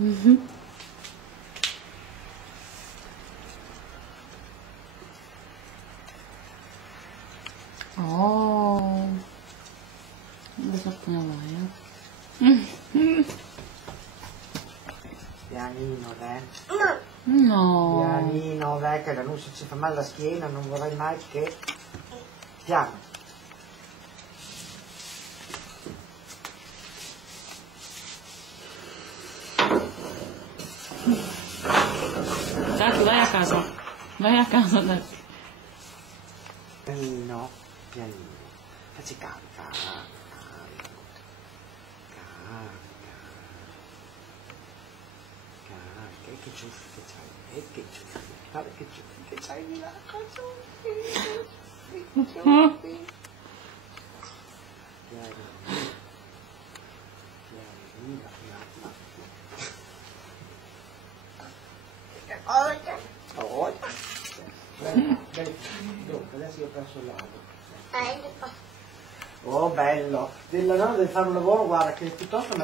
Oh, adesso appena vai, Pianino, No. Pianino, che la Nuscia ci fa male la schiena, non vorrei mai che... Piano. Tati, vai a casa. Vai a casa, Tati. Pianino, pianino. Facci carica. Carica. Che ciuffi che c'hai. Che ciuffi. Guarda che ciuffi che c'hai di là. Ciuffi. Ciuffi. Adesso io ho perso l'auto. Oh bello, della nonna deve fare un lavoro, guarda, che piuttosto